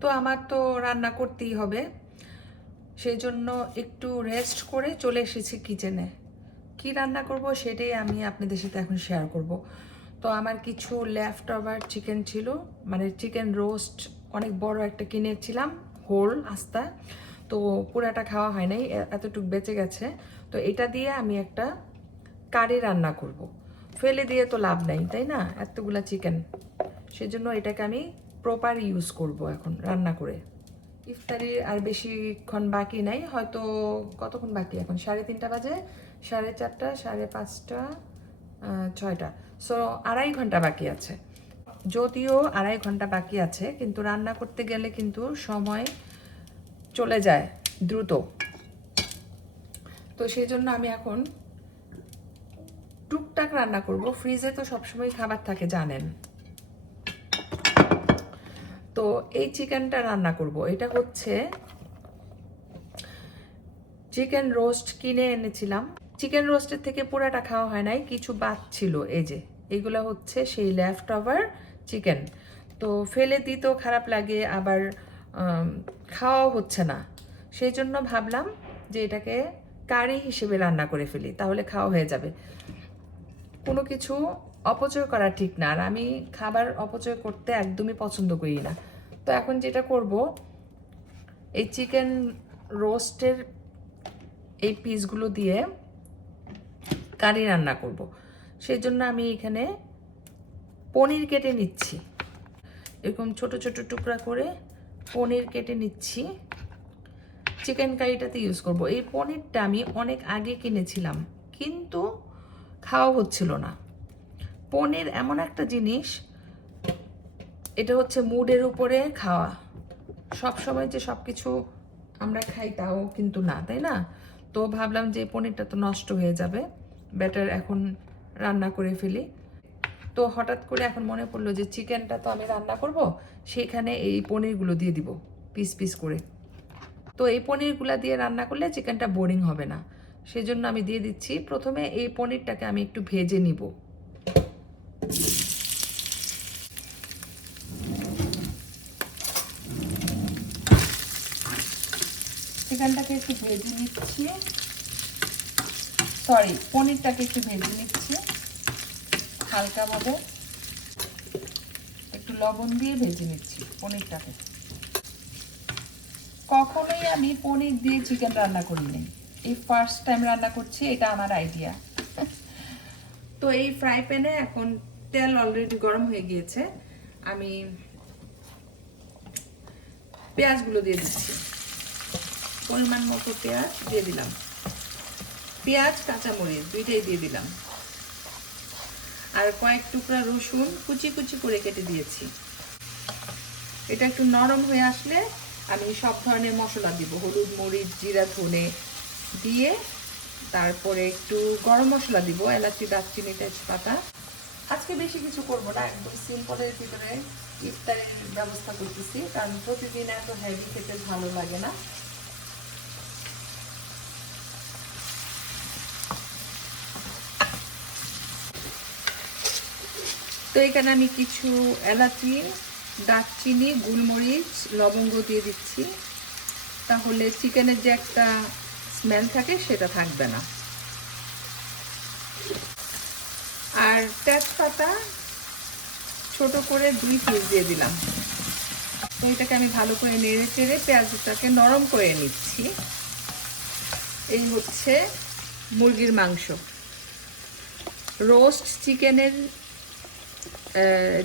তো আমার তো রান্না করতেই হবে, সেই জন্য একটু রেস্ট করে চলে এসেছি কিচেনে। কি রান্না করব সেটাই আমি আপনাদের সাথে এখন শেয়ার করব। তো আমার কিছু লেফট ওভার চিকেন ছিল, মানে চিকেন রোস্ট অনেক বড় একটা কিনেছিলাম, হোল আস্তা। তো পুরাটা খাওয়া হয় নাই, এতটুকু বেঁচে গেছে। তো এটা দিয়ে আমি একটা কারি রান্না করব। ফেলে দিয়ে তো লাভ নাই, তাই না? এতগুলা চিকেন, সেজন্য এটাকে আমি প্রপার ইউজ করব এখন রান্না করে। ইফতারি আর বেশিক্ষণ বাকি নাই, হয়তো কতক্ষণ বাকি এখন? 3:30 বাজে, 4:30, 5:30, 6টা। সো 2.5 ঘন্টা বাকি আছে। যদিও 2.5 ঘন্টা বাকি আছে, কিন্তু রান্না করতে গেলে কিন্তু সময় চলে যায় দ্রুত। তো সেই জন্য আমি এখন টুকটাক রান্না করব। ফ্রিজে তো সবসময় খাবার থাকে জানেন। তো এই চিকেনটা রান্না করব। এটা হচ্ছে চিকেন রোস্ট কিনে এনেছিলাম। চিকেন রোস্টের থেকে পুরাটা খাওয়া হয় নাই, কিছু বাদ ছিল। এই যে এগুলো হচ্ছে সেই লেফট ওভার চিকেন। তো ফেলে দিতেও খারাপ লাগে, আবার খাওয়াও হচ্ছে না। সেই জন্য ভাবলাম যে এটাকে কারি হিসেবে রান্না করে ফেলি, তাহলে খাওয়া হয়ে যাবে। কোনো কিছু অপচয় করা ঠিক না, আর আমি খাবার অপচয় করতে একদমই পছন্দ করি না। তো এখন যেটা করব, এই চিকেন রোস্টের এই পিসগুলো দিয়ে কারি রান্না করব। সেই জন্য আমি এখানে পনির কেটে নিচ্ছি, এরকম ছোট ছোট টুকরা করে পনির কেটে নিচ্ছি। চিকেন কারিটাতে ইউজ করব। এই পনিরটা আমি অনেক আগে কিনেছিলাম, কিন্তু খাওয়া হচ্ছিল না। পনির এমন একটা জিনিস, এটা হচ্ছে মুডের উপরে খাওয়া। সব সময় যে সব কিছু আমরা খাই তাও কিন্তু না, তাই না? তো ভাবলাম যে পনিরটা তো নষ্ট হয়ে যাবে, বেটার এখন রান্না করে ফেলি। তো হঠাৎ করে এখন মনে পড়লো যে চিকেনটা তো আমি রান্না করব, সেখানে এই পনিরগুলো দিয়ে দিব পিস পিস করে। তো এই পনিরগুলো দিয়ে রান্না করলে চিকেনটা বোরিং হবে না, সেজন্য আমি দিয়ে দিচ্ছি। প্রথমে এই পনিরটাকে আমি একটু ভেজে নিব। চিকেনটাকে একটু ভেজে নিচ্ছি, সরি পনিরটাকে একটু ভেজে নিচ্ছি হালকাভাবে, একটু লবণ দিয়ে ভেজে নিচ্ছি পনিরটাকে। কখনোই আমি পনির দিয়ে চিকেন রান্না করিনি, এই ফার্স্ট টাইম রান্না করছি, এটা আমার আইডিয়া। তো এই ফ্রাই প্যানে এখন তেল অলরেডি গরম হয়ে গিয়েছে, আমি পেঁয়াজগুলো দিয়ে দিচ্ছি। পরিমাণ মতো পেঁয়াজ দিয়ে দিলাম, পেঁয়াজ কাঁচামরিচ দুইটাই দিয়ে দিলাম, আর কয়েক টুকরা রসুন কুচি কুচি করে কেটে দিয়েছি। এটা একটু নরম হয়ে আসলে আমি সব ধরনের মশলা দিব, হলুদ, মরিচ, জিরা, ধনে দিয়ে তারপরে একটু গরম মশলা দিব, এলাচি, দারচিনি, তেজপাতা। আজকে বেশি কিছু করব না, একদম সিম্পলের ভিতরে ইফতারের ব্যবস্থা করতেছি, কারণ প্রতিদিন এত হেভি খেতে ভালো লাগে না। তো এখানে আমি কিছু এলাচি, দারচিনি, গোলমরিচ, লবঙ্গ দিয়ে দিচ্ছি, তাহলে চিকেনের যে একটা স্মেল থাকে সেটা থাকবে না। আর তেজপাতা ছোট করে 2 পিস দিয়ে দিলাম। তো এটাকে আমি ভালো করে নেড়ে চেড়ে পেঁয়াজটাকে নরম করে নিচ্ছি। এই হচ্ছে মুরগির মাংস, রোস্ট চিকেনের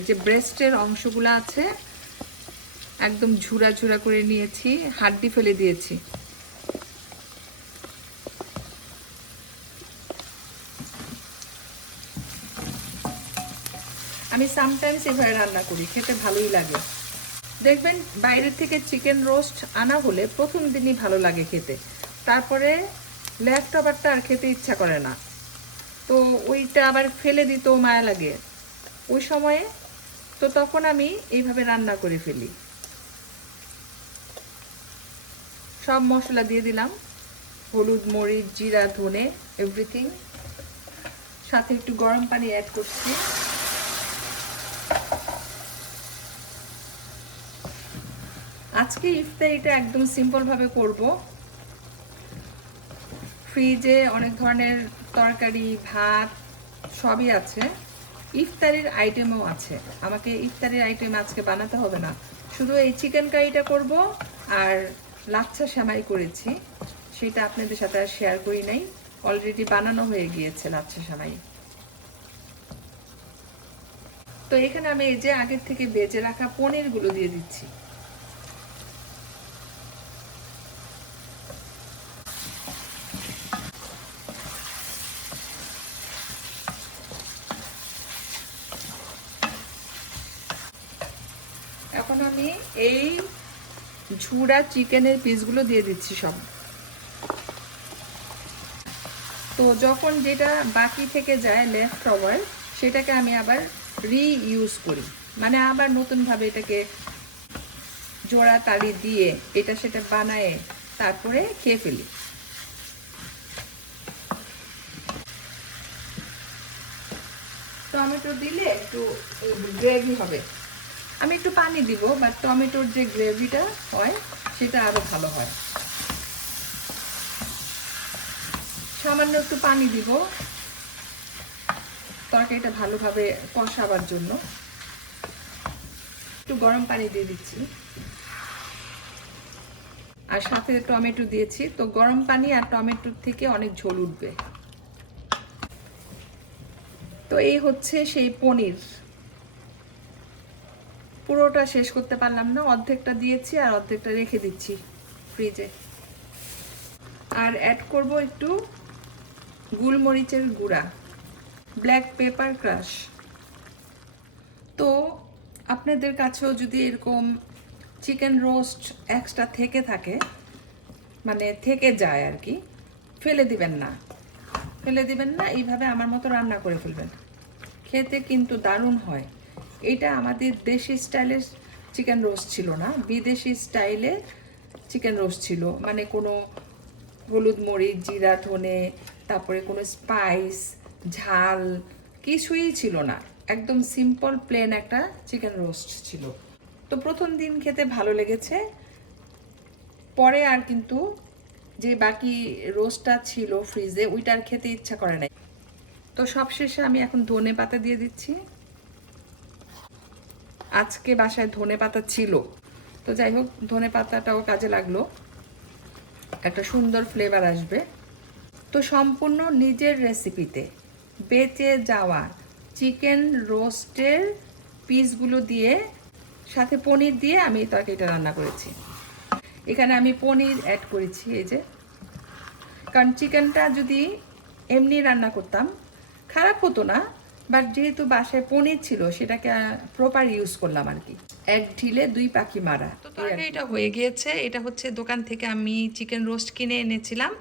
যে ব্রেস্টের অংশগুলো আছে একদম ঝুরা ঝুরা করে নিয়েছি, হাড্ডি ফেলে দিয়েছি। আমি সামটাইমস এভাবে রান্না করি, খেতে ভালোই লাগে। দেখবেন বাইরের থেকে চিকেন রোস্ট আনা হলে প্রথম দিনই ভালো লাগে খেতে, তারপরে লেফট ওভারটা আর খেতে ইচ্ছা করে না, তো ওইটা আবার ফেলে দিতেও মায়া লাগে ওই সময়ে। তো তখন আমি এইভাবে রান্না করে ফেলি। সব মশলা দিয়ে দিলাম, হলুদ, মরিচ, জিরা, ধনে, এভরিথিং। সাথে একটু গরম পানি অ্যাড করছি। আজকে ইফতারিটা একদম সিম্পলভাবে করব। ফ্রিজে অনেক ধরনের তরকারি, ভাত সবই আছে, ইফতারির আইটেমও আছে। আমাকে ইফতারির আইটেম আজকে বানাতে হবে না, শুধু এই চিকেন কারিটা করব আর লাচ্ছা সেমাই করেছি, সেটা আপনাদের সাথে আর শেয়ার করি নাই, অলরেডি বানানো হয়ে গিয়েছে লাচ্ছা সেমাই। তো এখানে আমি এই যে আগের থেকে বেজে রাখা পনিরগুলো দিয়ে দিচ্ছি। এখন আমি এই ঝুড়া চিকেনের পিসগুলো দিয়ে দিচ্ছি সব। তো যখন যেটা বাকি থেকে যায় লেফট ওভার, সেটাকে আমি আবার রিইউজ করি, মানে আবার নতুনভাবে এটাকে জোড়া তালি দিয়ে এটা সেটা বানায় তারপরে খেয়ে ফেলি। টমেটো দিলে একটু গ্রেভি হবে, আমি একটু পানি দিব, বাট টমেটোর যে গ্রেভিটা হয় সেটা আরো ভালো হয়। সামান্য একটু পানি দিব তরকারিটা ভালোভাবে কষাবার জন্য, একটু গরম পানি দিয়ে দিচ্ছি, আর সাথে টমেটো দিয়েছি, তো গরম পানি আর টমেটোর থেকে অনেক ঝোল উঠবে। তো এই হচ্ছে সেই পনির, পুরোটা শেষ করতে পারলাম না, অর্ধেকটা দিয়েছি আর অর্ধেকটা রেখে দিচ্ছি ফ্রিজে। আর অ্যাড করব একটু গোলমরিচের গুঁড়া, ব্ল্যাক পেপার ক্রাশ। তো আপনাদের কাছেও যদি এরকম চিকেন রোস্ট এক্সট্রা থেকে থাকে, মানে থেকে যায় আর কি, ফেলে দিবেন না, ফেলে দিবেন না, এইভাবে আমার মতো রান্না করে ফেলবেন, খেতে কিন্তু দারুণ হয়। এটা আমাদের দেশি স্টাইলের চিকেন রোস্ট ছিল না, বিদেশি স্টাইলের চিকেন রোস্ট ছিল, মানে কোনো হলুদ মরিচ জিরা ধনে তারপরে কোনো স্পাইস ঝাল কিছুই ছিল না, একদম সিম্পল প্লেন একটা চিকেন রোস্ট ছিল। তো প্রথম দিন খেতে ভালো লেগেছে, পরে আর কিন্তু যে বাকি রোস্টটা ছিল ফ্রিজে ওইটার খেতে ইচ্ছা করে নাই। তো সবশেষে আমি এখন ধনে পাতা দিয়ে দিচ্ছি, আজকে বাসায় ধনে পাতা ছিল, তো যাই হোক ধনে পাতাটাও কাজে লাগলো, একটা সুন্দর ফ্লেভার আসবে। তো সম্পূর্ণ নিজের রেসিপিতে বেঁচে যাওয়া চিকেন রোস্টের পিসগুলো দিয়ে সাথে পনির দিয়ে আমি তরকারিটা রান্না করেছি। এখানে আমি পনির অ্যাড করেছি এই যে, কারণ চিকেনটা যদি এমনি রান্না করতাম খারাপ হতো না, বাট যেহেতু বাসায় পনির ছিল সেটাকে প্রপার ইউজ করলাম আর কি, এক ঢিলে দুই পাখি মারা। তো তরকারিটা হয়ে গিয়েছে, এটা হচ্ছে দোকান থেকে আমি চিকেন রোস্ট কিনে এনেছিলাম,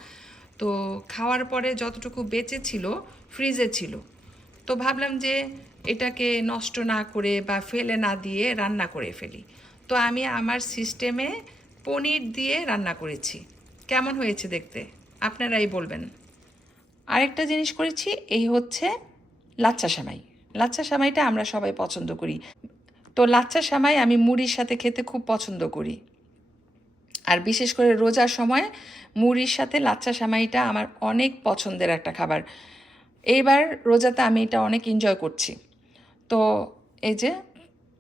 তো খাওয়ার পরে যতটুকু বেঁচে ছিল ফ্রিজে ছিল, তো ভাবলাম যে এটাকে নষ্ট না করে বা ফেলে না দিয়ে রান্না করে ফেলি। তো আমি আমার সিস্টেমে পনির দিয়ে রান্না করেছি, কেমন হয়েছে দেখতে আপনারাই বলবেন। আরেকটা জিনিস করেছি, এই হচ্ছে লাচ্ছা সেমাই। লাচ্ছা সেমাইটা আমরা সবাই পছন্দ করি, তো লাচ্ছা সেমাই আমি মুড়ির সাথে খেতে খুব পছন্দ করি, আর বিশেষ করে রোজার সময় মুড়ির সাথে লাচ্ছা সেমাইটা আমার অনেক পছন্দের একটা খাবার। এইবার রোজাতে আমি এটা অনেক এনজয় করছি। তো এই যে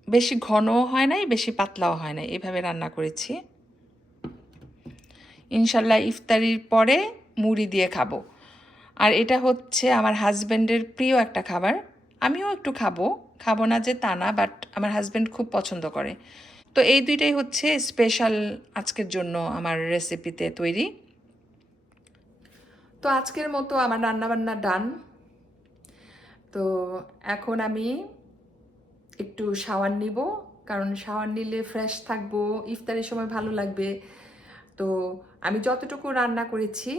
বেশি ঘনও হয় নাই বেশি পাতলাও হয় নাই, এভাবে রান্না করেছি। ইনশাল্লাহ ইফতারির পরে মুড়ি দিয়ে খাবো। আর এটা হচ্ছে আমার হাজব্যান্ডের প্রিয় একটা খাবার, আমিও একটু খাবো, খাবো না যে তা না, বাট আমার হাজব্যান্ড খুব পছন্দ করে। তো এই দুইটাই হচ্ছে স্পেশাল আজকের জন্য আমার রেসিপিতে তৈরি। তো আজকের মতো আমার রান্নাবান্না ডান। তো এখন আমি একটু শাওয়ার নিব, কারণ শাওয়ার নিলে ফ্রেশ থাকবো, ইফতারের সময় ভালো লাগবে। তো আমি যতটুকু রান্না করেছি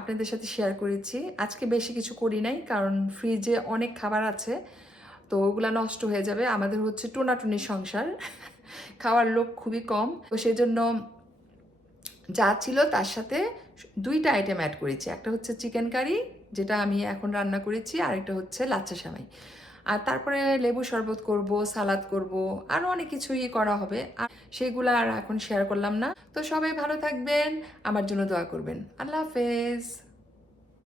আপনাদের সাথে শেয়ার করেছি, আজকে বেশি কিছু করি নাই, কারণ ফ্রিজে অনেক খাবার আছে, তো ওগুলা নষ্ট হয়ে যাবে। আমাদের হচ্ছে টোনাটুনি সংসার, খাওয়ার লোক খুবই কম, তো সেজন্য যা ছিল তার সাথে দুইটা আইটেম অ্যাড করেছি, একটা হচ্ছে চিকেন কারি যেটা আমি এখন রান্না করেছি, আর একটা হচ্ছে লাচ্ছা সেমাই। আর তারপরে লেবু শরবত করব, সালাদ করব, আরও অনেক কিছুই করা হবে। আর সেগুলো আর এখন শেয়ার করলাম না। তো সবাই ভালো থাকবেন, আমার জন্য দোয়া করবেন। আল্লাহ হাফেজ।